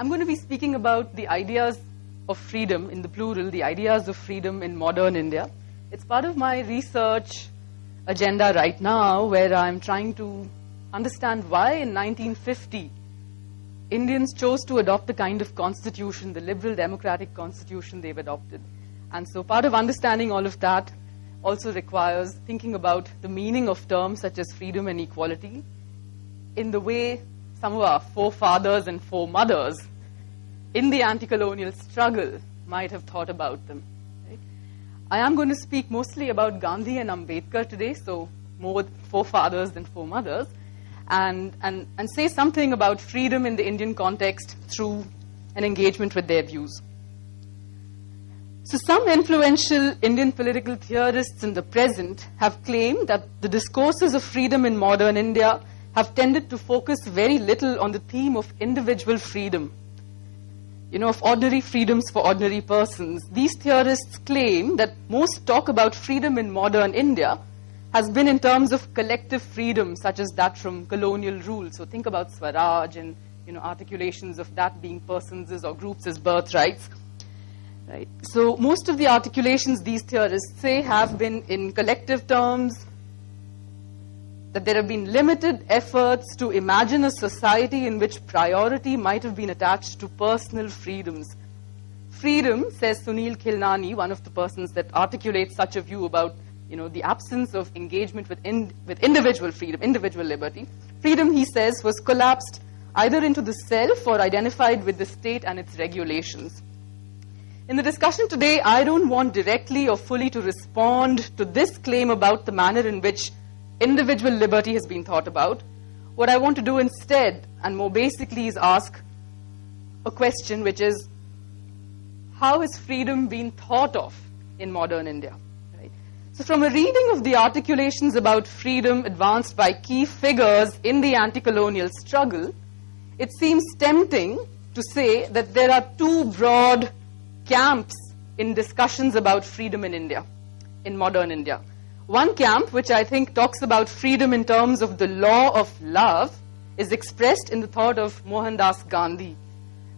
I'm going to be speaking about the ideas of freedom, in the plural, the ideas of freedom in modern India. It's part of my research agenda right now, where I'm trying to understand why in 1950 Indians chose to adopt the kind of constitution, the liberal democratic constitution they've adopted. And so part of understanding all of that also requires thinking about the meaning of terms such as freedom and equality in the way some of our forefathers and foremothers in the anti-colonial struggle might have thought about them. Right? I am going to speak mostly about Gandhi and Ambedkar today, so more forefathers than foremothers, and say something about freedom in the Indian context through an engagement with their views. So some influential Indian political theorists in the present have claimed that the discourses of freedom in modern India have tended to focus very little on the theme of individual freedom, of ordinary freedoms for ordinary persons. These theorists claim that most talk about freedom in modern India has been in terms of collective freedom, such as that from colonial rule. So think about Swaraj and articulations of that being persons or groups as birthrights. Right. So most of the articulations these theorists say have been in collective terms, that there have been limited efforts to imagine a society in which priority might have been attached to personal freedoms. Freedom, says Sunil Khilnani, one of the persons that articulates such a view about the absence of engagement with individual freedom, individual liberty. Freedom, he says, was collapsed either into the self or identified with the state and its regulations. In the discussion today, I don't want directly or fully to respond to this claim about the manner in which individual liberty has been thought about. What I want to do instead, and more basically, is ask a question, which is, how has freedom been thought of in modern India? Right? So from a reading of the articulations about freedom advanced by key figures in the anti-colonial struggle, it seems tempting to say that there are two broad camps in discussions about freedom in India, in modern India. One camp, which I think talks about freedom in terms of the law of love, is expressed in the thought of Mohandas Gandhi.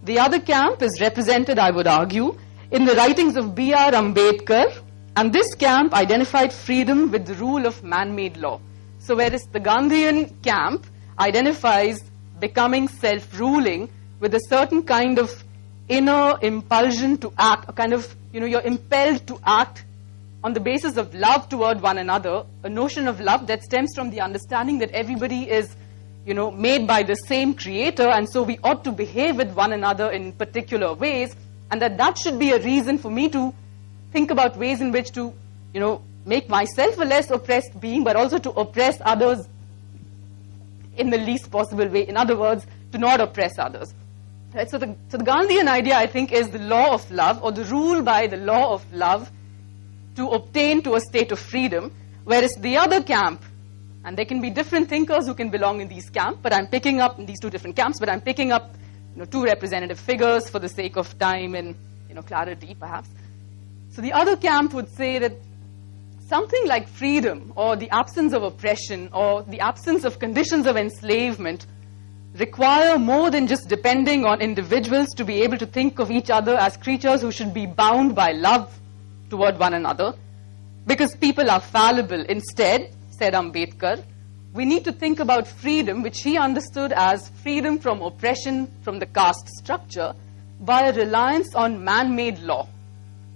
The other camp is represented, I would argue, in the writings of B.R. Ambedkar, and this camp identified freedom with the rule of man-made law. So whereas the Gandhian camp identifies becoming self-ruling with a certain kind of inner impulsion to act, a kind of, you're impelled to act on the basis of love toward one another, a notion of love that stems from the understanding that everybody is, made by the same creator, and so we ought to behave with one another in particular ways, and that should be a reason for me to think about ways in which to, make myself a less oppressed being, but also to oppress others in the least possible way. In other words, to not oppress others. Right? So the Gandhian idea, I think, is the law of love, or the rule by the law of love to obtain to a state of freedom, whereas the other camp, and there can be different thinkers who can belong in these camps, but I'm picking up in these two different camps, but I'm picking up two representative figures for the sake of time and clarity, perhaps. So the other camp would say that something like freedom, or the absence of oppression, or the absence of conditions of enslavement require more than just depending on individuals to be able to think of each other as creatures who should be bound by love toward one another, because people are fallible. Instead, said Ambedkar, we need to think about freedom, which he understood as freedom from oppression from the caste structure, by a reliance on man-made law.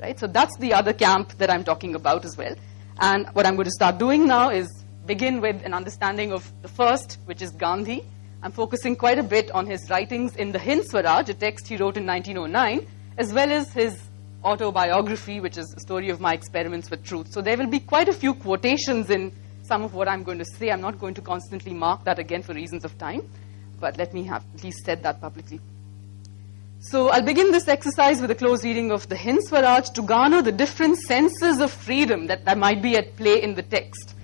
Right? So that's the other camp that I'm talking about as well. And what I'm going to start doing now is begin with an understanding of the first, which is Gandhi. I'm focusing quite a bit on his writings in the Hind Swaraj, a text he wrote in 1909, as well as his autobiography, which is a story of my experiments with truth. So there will be quite a few quotations in some of what I'm going to say. I'm not going to constantly mark that again for reasons of time, but let me have at least said that publicly. So I'll begin this exercise with a close reading of the Hind Swaraj to garner the different senses of freedom that might be at play in the text.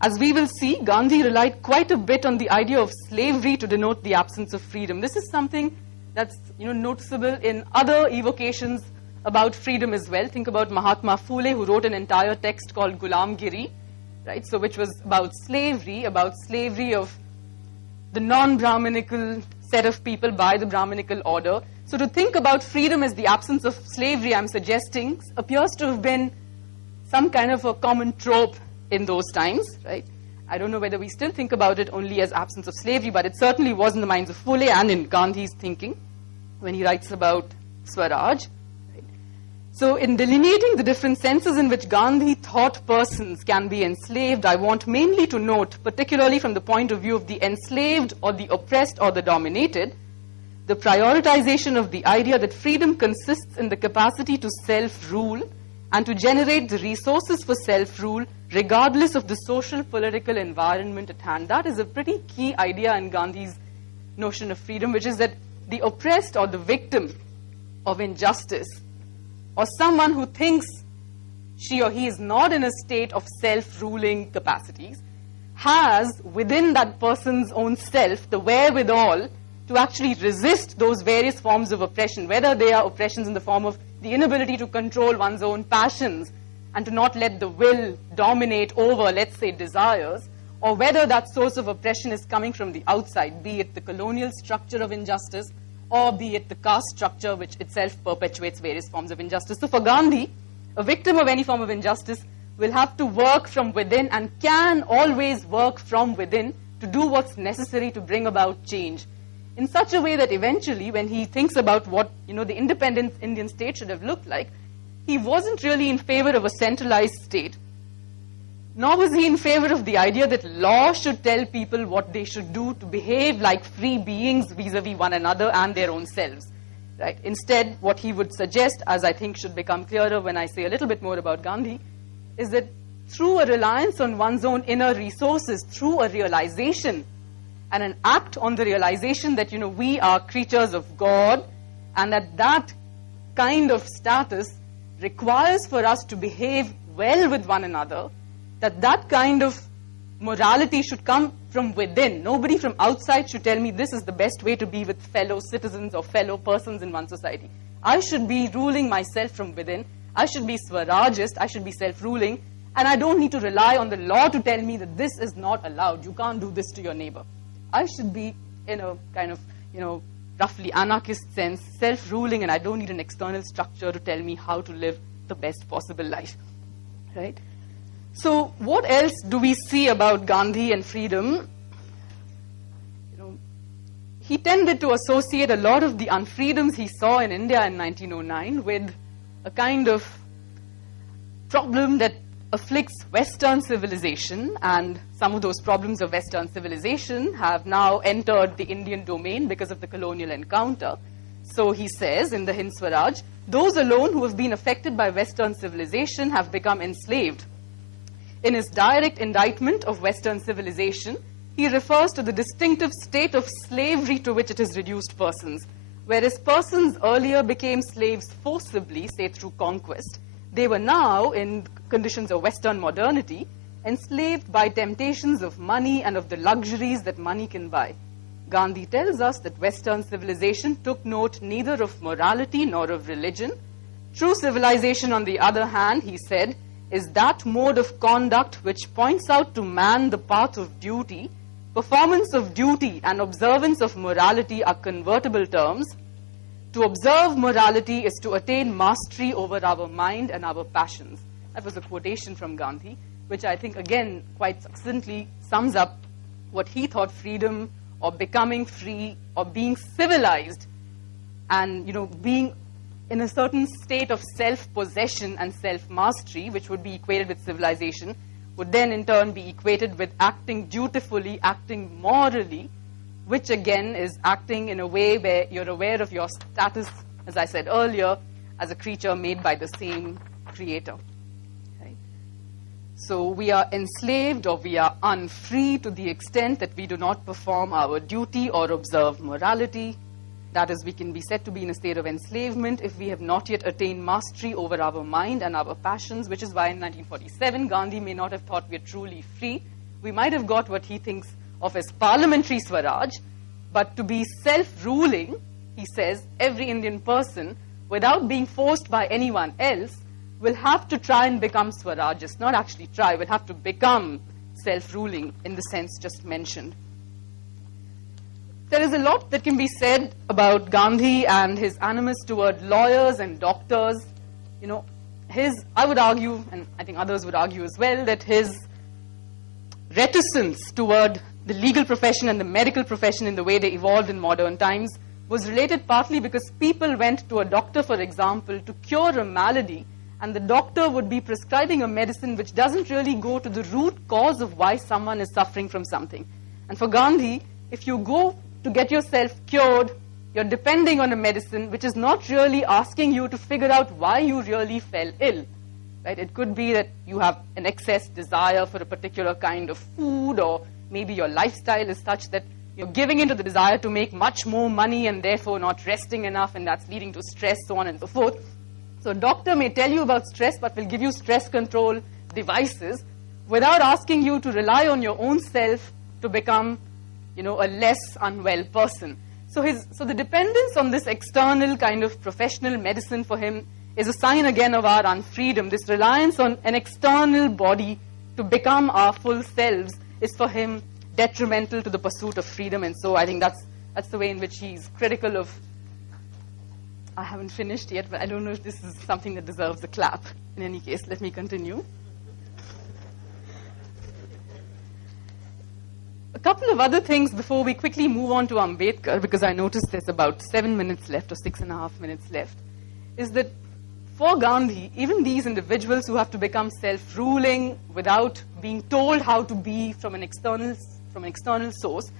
As we will see, Gandhi relied quite a bit on the idea of slavery to denote the absence of freedom. This is something that's noticeable in other evocations about freedom as well. Think about Mahatma Phule, who wrote an entire text called Gulamgiri, right? So which was about slavery of the non-Brahminical set of people by the Brahminical order So to think about freedom as the absence of slavery, I'm suggesting, appears to have been some kind of a common trope in those times, right? I don't know whether we still think about it only as absence of slavery, but it certainly was in the minds of Phule and in Gandhi's thinking when he writes about Swaraj. Right? So in delineating the different senses in which Gandhi thought persons can be enslaved, I want mainly to note, particularly from the point of view of the enslaved or the oppressed or the dominated, the prioritization of the idea that freedom consists in the capacity to self-rule and to generate the resources for self-rule regardless of the social political environment at hand. That is a pretty key idea in Gandhi's notion of freedom, which is that the oppressed or the victim of injustice, or someone who thinks she or he is not in a state of self-ruling capacities, has within that person's own self the wherewithal to actually resist those various forms of oppression, whether they are oppressions in the form of the inability to control one's own passions and to not let the will dominate over, let's say, desires, or whether that source of oppression is coming from the outside, be it the colonial structure of injustice, or be it the caste structure which itself perpetuates various forms of injustice. So for Gandhi, a victim of any form of injustice will have to work from within and can always work from within to do what's necessary to bring about change, in such a way that eventually, when he thinks about what the independent Indian state should have looked like, he wasn't really in favor of a centralized state, nor was he in favor of the idea that law should tell people what they should do to behave like free beings vis-a-vis one another and their own selves. Right? Instead, what he would suggest, as I think should become clearer when I say a little bit more about Gandhi, is that through a reliance on one's own inner resources, through a realization and an act on the realization that we are creatures of God, and that kind of status requires for us to behave well with one another, that kind of morality should come from within. Nobody from outside should tell me this is the best way to be with fellow citizens or fellow persons in one society. I should be ruling myself from within. I should be Swarajist. I should be self-ruling. And I don't need to rely on the law to tell me that this is not allowed. You can't do this to your neighbor. I should be in a kind of, roughly anarchist sense, self-ruling, and I don't need an external structure to tell me how to live the best possible life, right? So what else do we see about Gandhi and freedom? He tended to associate a lot of the unfreedoms he saw in India in 1909 with a kind of problem that afflicts Western civilization, and some of those problems of Western civilization have now entered the Indian domain because of the colonial encounter. So he says in the Hind Swaraj, those alone who have been affected by Western civilization have become enslaved. In his direct indictment of Western civilization, he refers to the distinctive state of slavery to which it has reduced persons. Whereas persons earlier became slaves forcibly, say through conquest, they were now, in conditions of Western modernity, enslaved by temptations of money and of the luxuries that money can buy. Gandhi tells us that Western civilization took note neither of morality nor of religion. True civilization, on the other hand, he said, is that mode of conduct which points out to man the path of duty. Performance of duty and observance of morality are convertible terms. To observe morality is to attain mastery over our mind and our passions. That was a quotation from Gandhi, which I think, again, quite succinctly sums up what he thought freedom or becoming free or being civilized and, being in a certain state of self-possession and self-mastery, which would be equated with civilization, would then in turn be equated with acting dutifully, acting morally, which again is acting in a way where you're aware of your status, as I said earlier, as a creature made by the same creator. Right? So we are enslaved or we are unfree to the extent that we do not perform our duty or observe morality. That is, we can be said to be in a state of enslavement if we have not yet attained mastery over our mind and our passions, which is why in 1947 Gandhi may not have thought we are truly free. We might have got what he thinks of as parliamentary Swaraj, but to be self-ruling, he says, every Indian person, without being forced by anyone else, will have to try and become Swarajist. Not actually try, will have to become self-ruling in the sense just mentioned. There is a lot that can be said about Gandhi and his animus toward lawyers and doctors. You know, I would argue, and I think others would argue as well, that his reticence toward the legal profession and the medical profession in the way they evolved in modern times was related partly because people went to a doctor, for example, to cure a malady, and the doctor would be prescribing a medicine which doesn't really go to the root cause of why someone is suffering from something. And for Gandhi, if you go to get yourself cured, you're depending on a medicine which is not really asking you to figure out why you really fell ill. Right? It could be that you have an excess desire for a particular kind of food, or maybe your lifestyle is such that you're giving into the desire to make much more money and therefore not resting enough, and that's leading to stress, so on and so forth. So a doctor may tell you about stress, but will give you stress control devices without asking you to rely on your own self to become, a less unwell person. So the dependence on this external kind of professional medicine for him is a sign again of our unfreedom. This reliance on an external body to become our full selves is for him detrimental to the pursuit of freedom. And so I think that's the way in which he's critical of. I haven't finished yet, but I don't know if this is something that deserves a clap. In any case, let me continue. A couple of other things before we quickly move on to Ambedkar, because I noticed there's about 7 minutes left or 6.5 minutes left, is that for Gandhi, even these individuals who have to become self-ruling without being told how to be from an external source,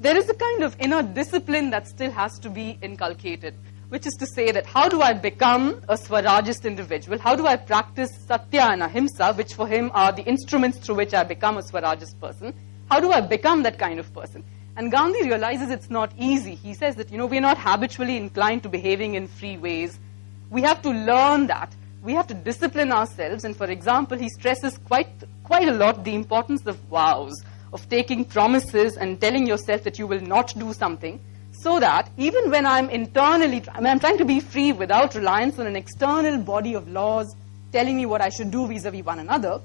there is a kind of inner discipline that still has to be inculcated, which is to say that how do I become a Swarajist individual? How do I practice Satya and Ahimsa, which for him are the instruments through which I become a Swarajist person? How do I become that kind of person? And Gandhi realizes it's not easy. He says that, we're not habitually inclined to behaving in free ways. We have to learn that. We have to discipline ourselves. And for example, he stresses quite a lot the importance of vows, of taking promises and telling yourself that you will not do something, so that even when I'm trying to be free without reliance on an external body of laws telling me what I should do vis-a-vis one another,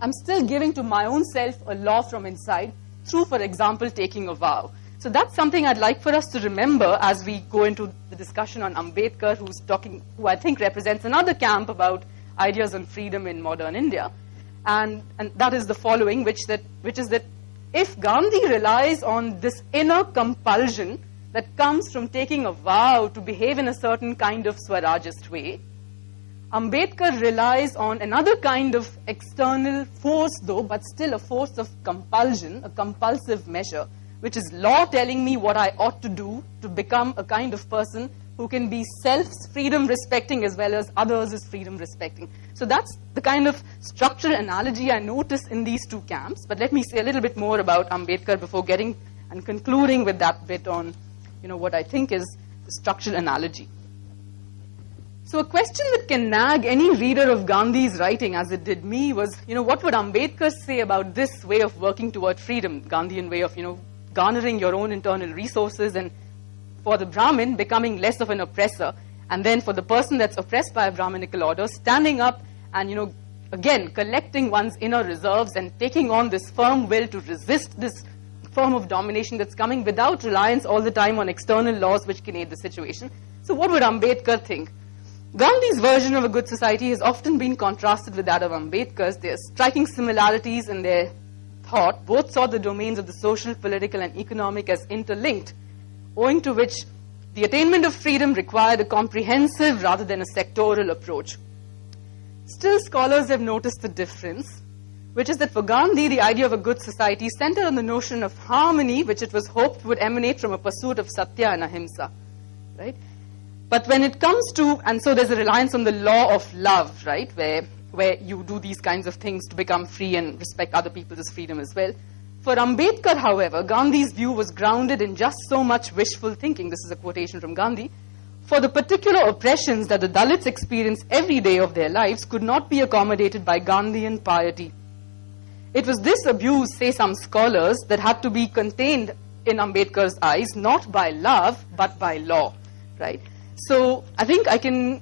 I'm still giving to my own self a law from inside through, for example, taking a vow. So that's something I'd like for us to remember as we go into the discussion on Ambedkar, who I think represents another camp about ideas on freedom in modern India. And that is the following, which is that if Gandhi relies on this inner compulsion that comes from taking a vow to behave in a certain kind of Swarajist way, Ambedkar relies on another kind of external force, though, but still a force of compulsion, a compulsive measure, which is law telling me what I ought to do to become a kind of person who can be self's freedom respecting as well as others' freedom respecting. So that's the kind of structural analogy I notice in these two camps. But let me say a little bit more about Ambedkar before getting and concluding with that bit on, what I think is the structural analogy. So a question that can nag any reader of Gandhi's writing, as it did me, was, what would Ambedkar say about this way of working toward freedom, Gandhian way of, garnering your own internal resources, and for the Brahmin, becoming less of an oppressor, and then for the person that's oppressed by a Brahminical order, standing up and, again, collecting one's inner reserves and taking on this firm will to resist this form of domination that's coming without reliance all the time on external laws which can aid the situation. So what would Ambedkar think? Gandhi's version of a good society has often been contrasted with that of Ambedkar's. There are striking similarities in their thought. Both saw the domains of the social, political, and economic as interlinked, owing to which the attainment of freedom required a comprehensive rather than a sectoral approach. Still, scholars have noticed the difference, which is that for Gandhi, the idea of a good society centered on the notion of harmony, which it was hoped would emanate from a pursuit of Satya and Ahimsa, right? But when it comes to, and so there's a reliance on the law of love, right, where you do these kinds of things to become free and respect other people's freedom as well. For Ambedkar, however, Gandhi's view was grounded in just so much wishful thinking. This is a quotation from Gandhi. For the particular oppressions that the Dalits experience every day of their lives could not be accommodated by Gandhian piety. It was this abuse, say some scholars, that had to be contained in Ambedkar's eyes, not by love, but by law, right? So I think I can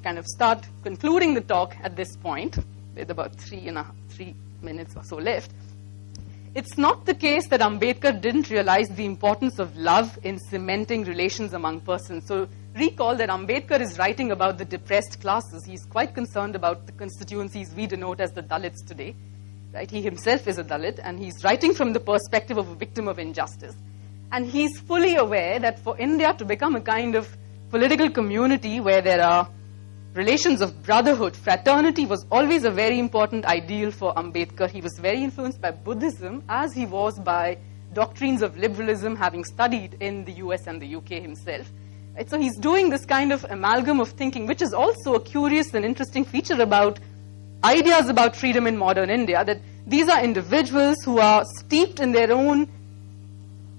kind of start concluding the talk at this point with about 3 minutes or so left. it's not the case that Ambedkar didn't realize the importance of love in cementing relations among persons. So recall that Ambedkar is writing about the depressed classes. He's quite concerned about the constituencies we denote as the Dalits today. Right? He himself is a Dalit, and he's writing from the perspective of a victim of injustice. And he's fully aware that for India to become a kind of political community where there are relations of brotherhood, fraternity was always a very important ideal for Ambedkar. He was very influenced by Buddhism, as he was by doctrines of liberalism, having studied in the US and the UK himself. Right? So he's doing this kind of amalgam of thinking, which is also a curious and interesting feature about ideas about freedom in modern India, that these are individuals who are steeped in their own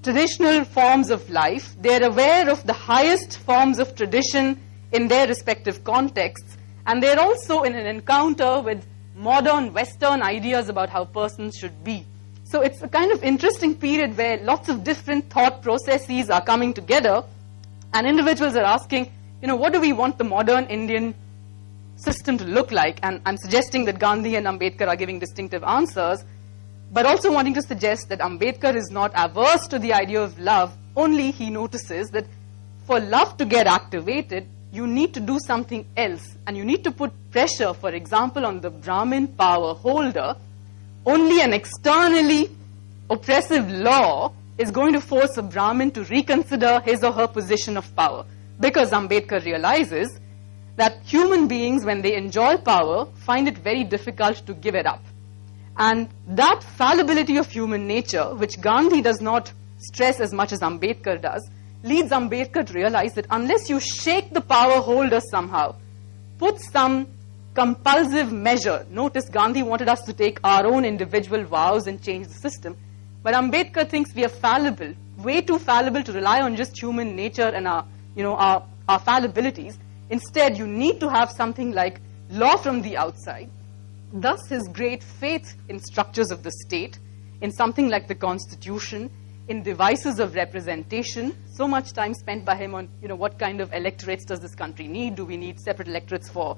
traditional forms of life. They're aware of the highest forms of tradition in their respective contexts, and they're also in an encounter with modern Western ideas about how persons should be. So it's a kind of interesting period where lots of different thought processes are coming together, and individuals are asking, what do we want the modern Indian system to look like? And I'm suggesting that Gandhi and Ambedkar are giving distinctive answers, but also wanting to suggest that Ambedkar is not averse to the idea of love, only he notices that for love to get activated, you need to do something else, and you need to put pressure, for example, on the Brahmin power holder. Only an externally oppressive law is going to force a Brahmin to reconsider his or her position of power, because Ambedkar realizes that human beings, when they enjoy power, find it very difficult to give it up. And that fallibility of human nature, which Gandhi does not stress as much as Ambedkar does, leads Ambedkar to realize that unless you shake the power holder somehow, put some compulsive measure. Notice Gandhi wanted us to take our own individual vows and change the system. But Ambedkar thinks we are fallible, way too fallible to rely on just human nature and our fallibilities. Instead, you need to have something like law from the outside. Thus, his great faith in structures of the state, in something like the Constitution, in devices of representation. So much time spent by him on, what kind of electorates does this country need? Do we need separate electorates for,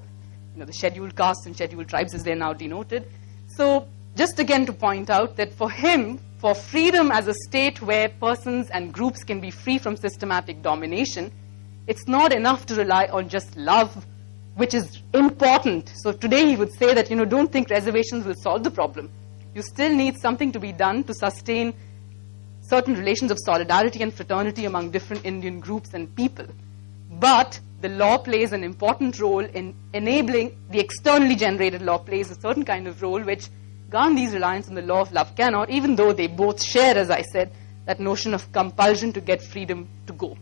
the scheduled castes and scheduled tribes as they're now denoted? So, just again to point out that for him, for freedom as a state where persons and groups can be free from systematic domination, it's not enough to rely on just love, which is important. So today he would say that, don't think reservations will solve the problem. You still need something to be done to sustain certain relations of solidarity and fraternity among different Indian groups and people. But the law plays an important role in enabling, the externally generated law plays a certain kind of role which Gandhi's reliance on the law of love cannot, even though they both share, as I said, that notion of compulsion to get freedom to go.